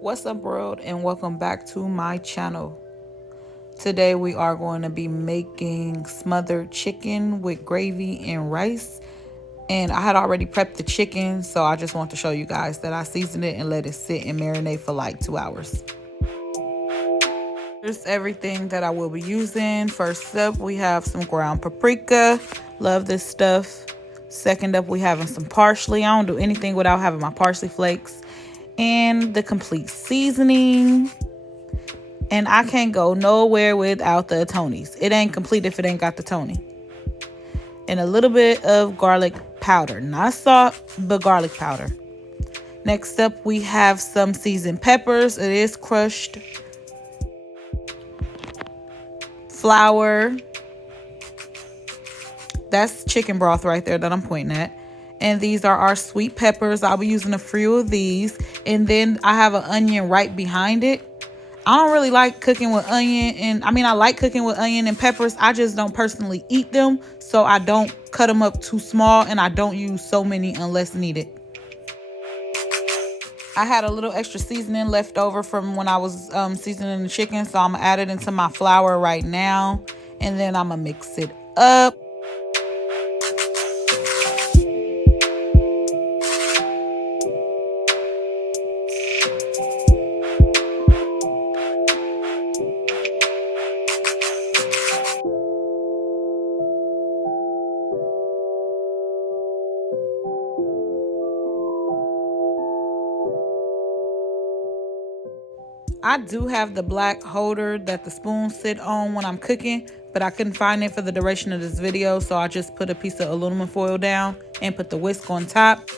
What's up, world, and welcome back to my channel. Today we are going to be making smothered chicken with gravy and rice. And I had already prepped the chicken, so I just want to show you guys that I seasoned it and let it sit and marinate for like 2 hours. Here's everything that I will be using. First up, we have some ground paprika. Love this stuff. Second up, we having some parsley. I don't do anything without having my parsley flakes. And the complete seasoning. And I can't go nowhere without the Tonys. It ain't complete if it ain't got the Tony. And a little bit of garlic powder. Not salt, but garlic powder. Next up, we have some seasoned peppers. It is crushed. Flour. That's chicken broth right there that I'm pointing at. And these are our sweet peppers. I'll be using a few of these. And then I have an onion right behind it. I don't really like cooking with onion. And I like cooking with onion and peppers. I just don't personally eat them. So I don't cut them up too small. And I don't use so many unless needed. I had a little extra seasoning left over from when I was seasoning the chicken. So I'm going to add it into my flour right now. And then I'm going to mix it up. I do have the black holder that the spoons sit on when I'm cooking, but I couldn't find it for the duration of this video, so I just put a piece of aluminum foil down and put the whisk on top.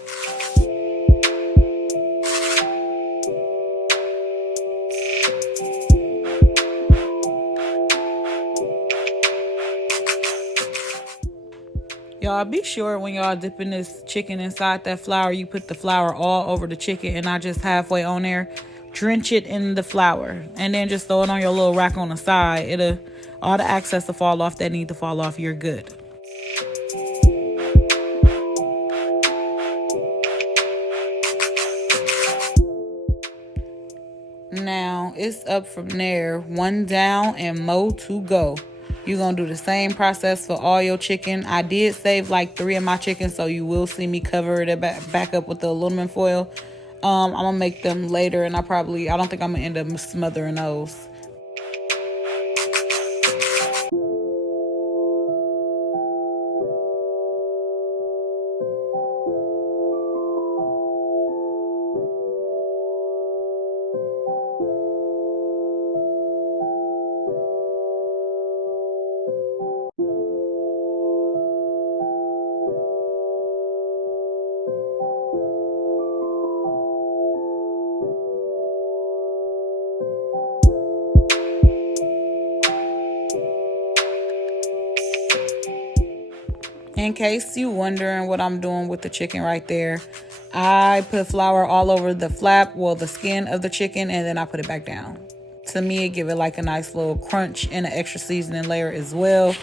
Y'all be sure when y'all dipping this chicken inside that flour, you put the flour all over the chicken and not just halfway on there. Drench it in the flour and then just throw it on your little rack on the side. All the excess will fall off that need to fall off. You're good. Now it's up from there. One down and more to go. You're gonna do the same process for all your chicken. I did save like 3 of my chicken, so you will see me cover it back up with the aluminum foil. I'm gonna make them later, and I don't think I'm gonna end up smothering those. In case you wondering what I'm doing with the chicken right there, I put flour all over the flap, the skin of the chicken, and then I put it back down. To me, it give it like a nice little crunch and an extra seasoning layer as well.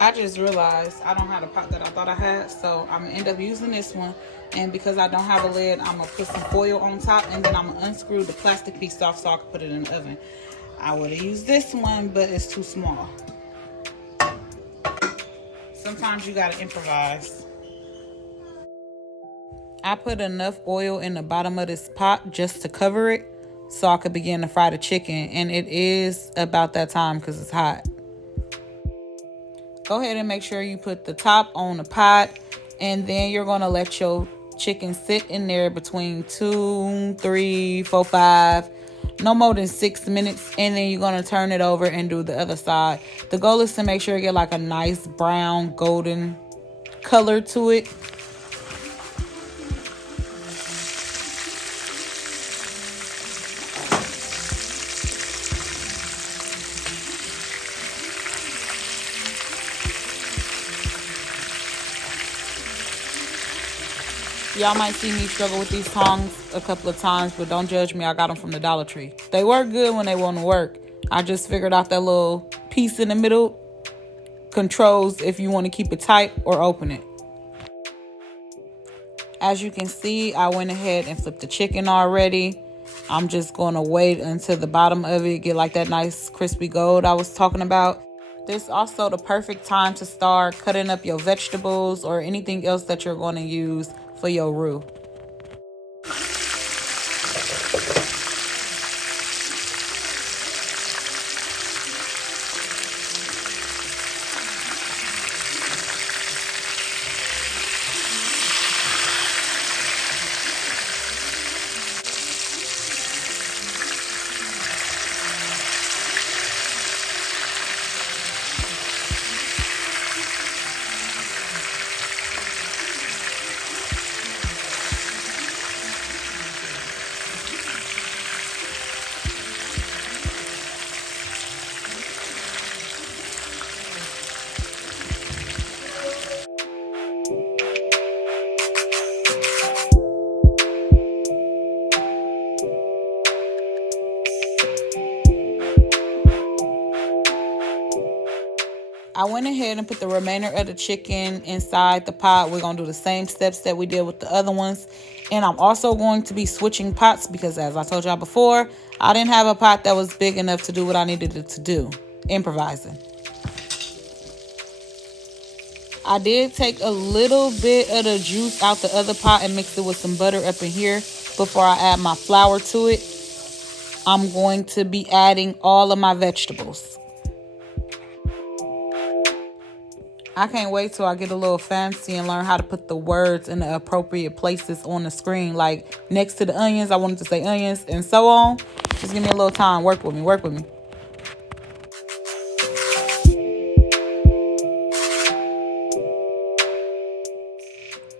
I just realized I don't have the pot that I thought I had, so I'm gonna end up using this one. And because I don't have a lid, I'm gonna put some foil on top, and then I'm gonna unscrew the plastic piece off so I can put it in the oven. I would have used this one, but it's too small. Sometimes you gotta improvise. I put enough oil in the bottom of this pot just to cover it so I could begin to fry the chicken, and it is about that time because it's hot. Go ahead and make sure you put the top on the pot, and then you're going to let your chicken sit in there between 2, 3, 4, 5, no more than 6 minutes, and then you're going to turn it over and do the other side. The goal is to make sure you get like a nice brown golden color to it. Y'all might see me struggle with these tongs a couple of times, but don't judge me. I got them from the Dollar Tree. They work good when they want to work. I just figured out that little piece in the middle controls if you want to keep it tight or open it. As you can see, I went ahead and flipped the chicken already. I'm just going to wait until the bottom of it get like that nice crispy gold I was talking about. This is also the perfect time to start cutting up your vegetables or anything else that you're going to use for your roux. I went ahead and put the remainder of the chicken inside the pot. We're going to do the same steps that we did with the other ones. And I'm also going to be switching pots because, as I told y'all before, I didn't have a pot that was big enough to do what I needed it to do. Improvising. I did take a little bit of the juice out the other pot and mix it with some butter up in here before I add my flour to it. I'm going to be adding all of my vegetables. I can't wait till I get a little fancy and learn how to put the words in the appropriate places on the screen. Like next to the onions, I wanted to say onions and so on. Just give me a little time. Work with me. Work with me.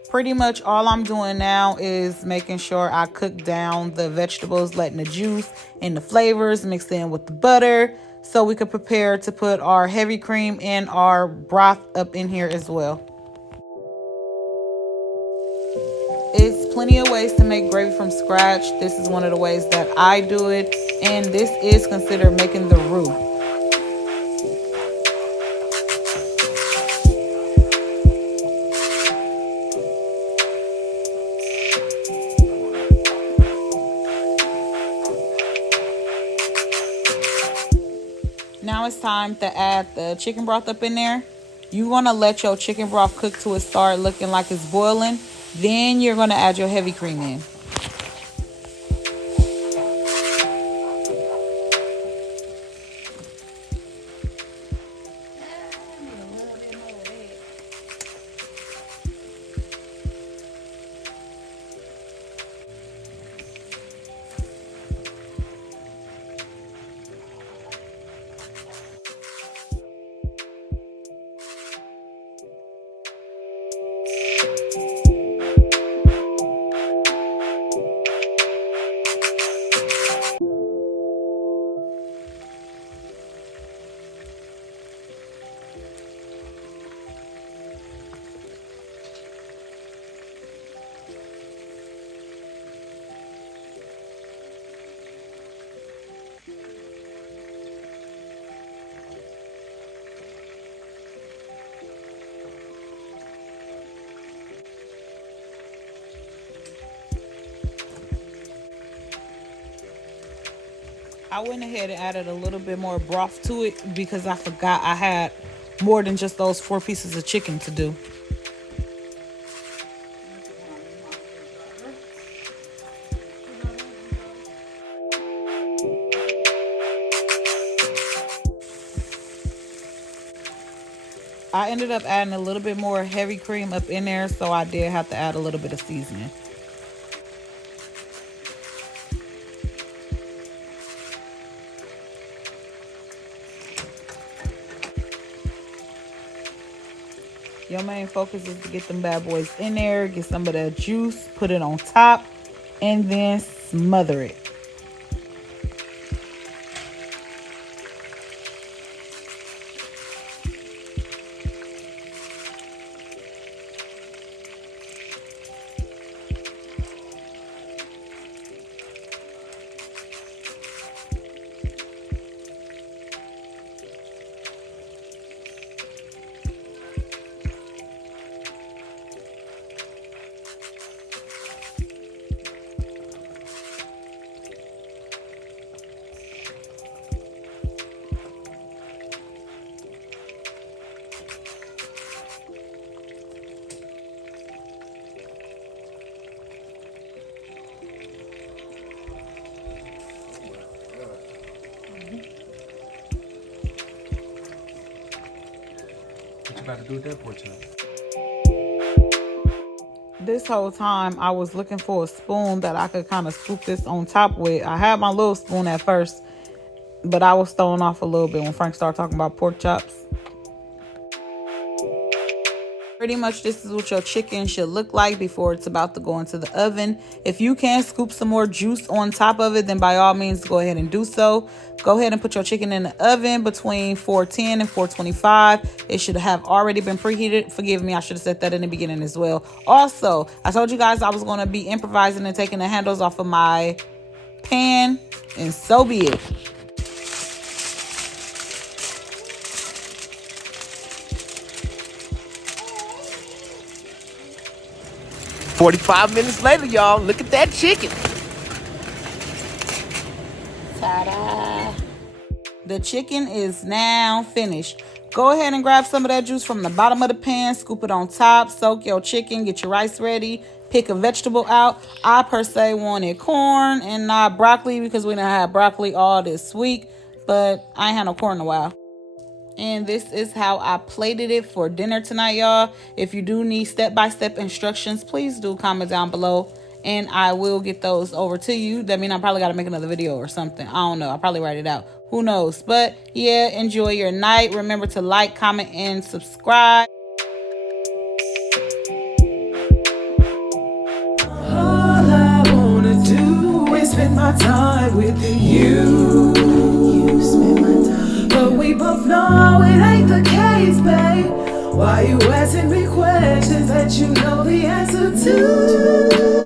Pretty much all I'm doing now is making sure I cook down the vegetables, letting the juice and the flavors mix in with the butter, so we could prepare to put our heavy cream and our broth up in here as well. It's plenty of ways to make gravy from scratch. This is one of the ways that I do it, and this is considered making the roux. Now it's time to add the chicken broth up in there. You're going to let your chicken broth cook till it start looking like it's boiling. Then you're going to add your heavy cream in. I went ahead and added a little bit more broth to it because I forgot I had more than just those 4 pieces of chicken to do. I ended up adding a little bit more heavy cream up in there, so I did have to add a little bit of seasoning. Your main focus is to get them bad boys in there, get some of that juice, put it on top, and then smother it. What you about to do with that pork chop? This whole time I was looking for a spoon that I could kind of scoop this on top with. I had my little spoon at first, but I was thrown off a little bit when Frank started talking about pork chops. Pretty much this is what your chicken should look like before it's about to go into the oven. If you can scoop some more juice on top of it, then by all means go ahead and do so. Go ahead and put your chicken in the oven between 410 and 425. It should have already been preheated. Forgive me, I should have said that in the beginning as well. Also, I told you guys I was going to be improvising and taking the handles off of my pan, and so be it. 45 minutes later, y'all, look at that chicken. Ta-da! The chicken is now finished. Go ahead and grab some of that juice from the bottom of the pan, scoop it on top, soak your chicken, get your rice ready, pick a vegetable out. I per se wanted corn and not broccoli because we didn't have broccoli all this week, but I ain't had no corn in a while. And this is how I plated it for dinner tonight, y'all. If you do need step-by-step instructions, please do comment down below and I will get those over to you. That means I probably got to make another video or something. I don't know. I'll probably write it out. Who knows? But yeah, enjoy your night. Remember to like, comment, and subscribe. All I wanna do is spend my time with you. Spend my time. But we both know it ain't the case, babe. Why you asking me questions that you know the answer to?